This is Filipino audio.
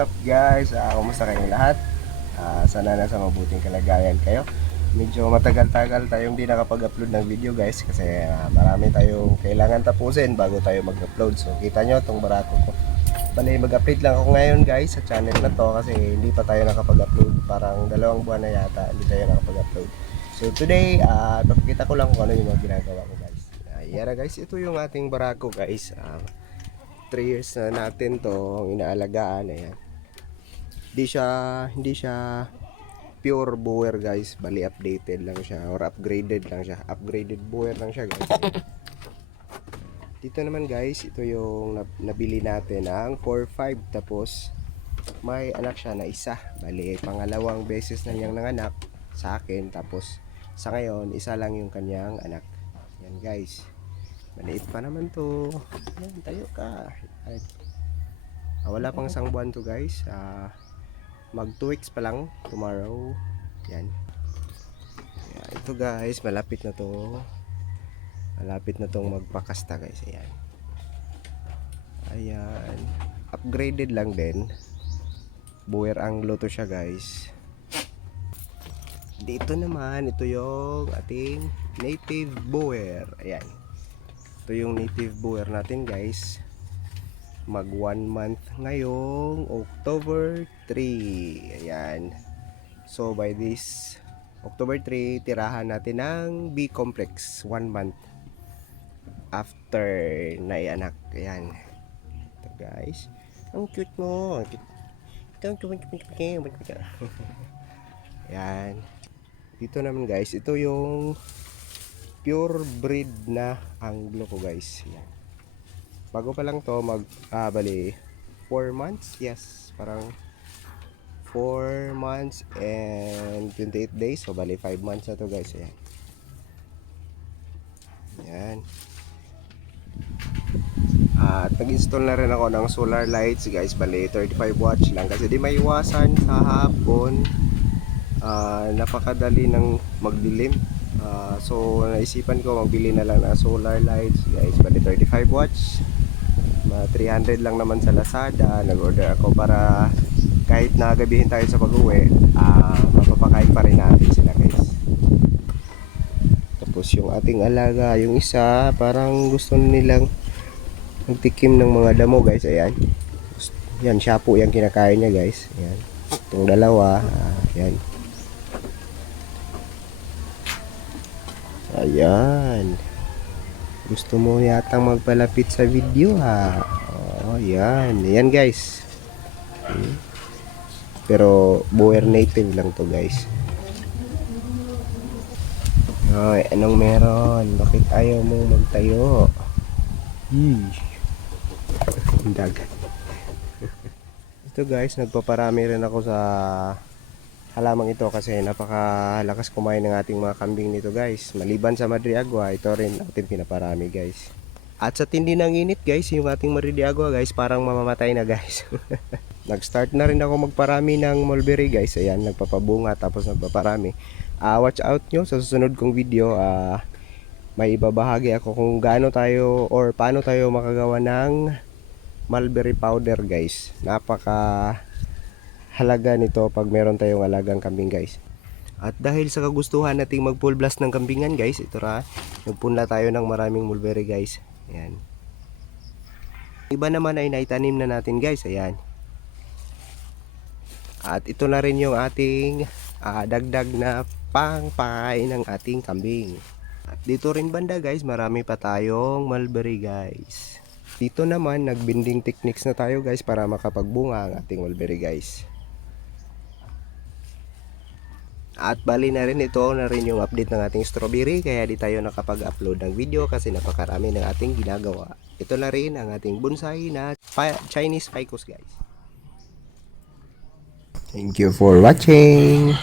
up guys? Ah, kumusta kayong lahat? Ah, sana nasa mabuting kalagayan kayo. Medyo matagal-tagal tayong di nakapag-upload ng video guys kasi ah, marami tayong kailangan tapusin bago tayo mag-upload. So kita nyo itong barako ko. Bali mag-update lang ako ngayon guys sa channel na to kasi hindi pa tayo nakapag-upload. Parang dalawang buwan na yata hindi tayo nakapag-upload. So today, ah papakita ko lang kung ano yung mga ginagawa ko guys. Uh, yara guys, ito yung ating barako guys. Ah, 3 years na natin to inaalagaan ayan hindi siya hindi siya pure bower guys bali updated lang siya or upgraded lang siya upgraded bower lang siya guys dito naman guys ito yung nab- nabili natin ang 4.5 tapos may anak siya na isa bali pangalawang beses na niyang nanganak sa akin tapos sa ngayon isa lang yung kanyang anak yan guys Maliit pa naman to. Yan, tayo ka. Ay. Ah, wala pang isang buwan to guys. Ah, mag 2 weeks pa lang tomorrow. Yan. Yeah, ito guys, malapit na to. Malapit na tong magpakasta guys. Ayan. Ayan. Upgraded lang din. Buwer Anglo to siya guys. Dito naman, ito yung ating native bower. Ayan. Ito yung native bower natin guys. Mag 1 month ngayong October 3. Ayan. So by this October 3, tirahan natin ng B complex 1 month after naianak. Ayan. Ito guys. Ang cute mo. Ito. Ayan. Dito naman guys, ito yung pure breed na Anglo ko guys. Yan. Bago pa lang to mag ah bali 4 months. Yes, parang 4 months and 28 days. So bali 5 months na to guys. Ayan. Yan. At nag-install na rin ako ng solar lights guys. Bali 35 watts lang kasi di may iwasan sa hapon. Ah, napakadali ng magdilim. Ah, so naisipan ko magbili na lang ng solar lights guys bali 35 watts mga 300 lang naman sa Lazada. Nag-order ako para kahit nagabihin tayo sa pag-uwi ah, mapapakain pa rin natin sila guys. Tapos yung ating alaga yung isa parang gusto nilang magtikim ng mga damo guys. Ayan. Yan siya po yung kinakain niya guys. Ayan. Itong dalawa ah, yan Ayan. Gusto mo yatang magpalapit sa video ha. Oh, yan. Yan guys. Hmm. Pero bower native lang to guys. Hoy, anong meron? Bakit ayaw mong magtayo? Ang dagat. Ito guys, nagpaparami rin ako sa halamang ito kasi napakalakas kumain ng ating mga kambing nito guys. Maliban sa Madriagua, ito rin ating pinaparami guys. At sa tindi ng init guys, yung ating Madriagua guys, parang mamamatay na guys. Nag-start na rin ako magparami ng mulberry guys. Ayan, nagpapabunga tapos nagpaparami. Ah, watch out nyo sa susunod kong video. Ah, may ibabahagi ako kung gaano tayo or paano tayo makagawa ng mulberry powder guys. Napaka halaga nito pag meron tayong alagang kambing guys. At dahil sa kagustuhan nating mag full blast ng kambingan guys, ito ra, nagpunla tayo ng maraming mulberry guys. Ayan. Iba naman ay naitanim na natin guys, ayan. At ito na rin yung ating ah, dagdag na pangpakain ng ating kambing. At dito rin banda guys, marami pa tayong mulberry guys. Dito naman, nagbinding techniques na tayo guys para makapagbunga ang ating mulberry guys. At bali na rin ito na rin yung update ng ating strawberry kaya di tayo nakapag-upload ng video kasi napakarami ng ating ginagawa. Ito na rin ang ating bonsai na Chinese ficus guys. Thank you for watching.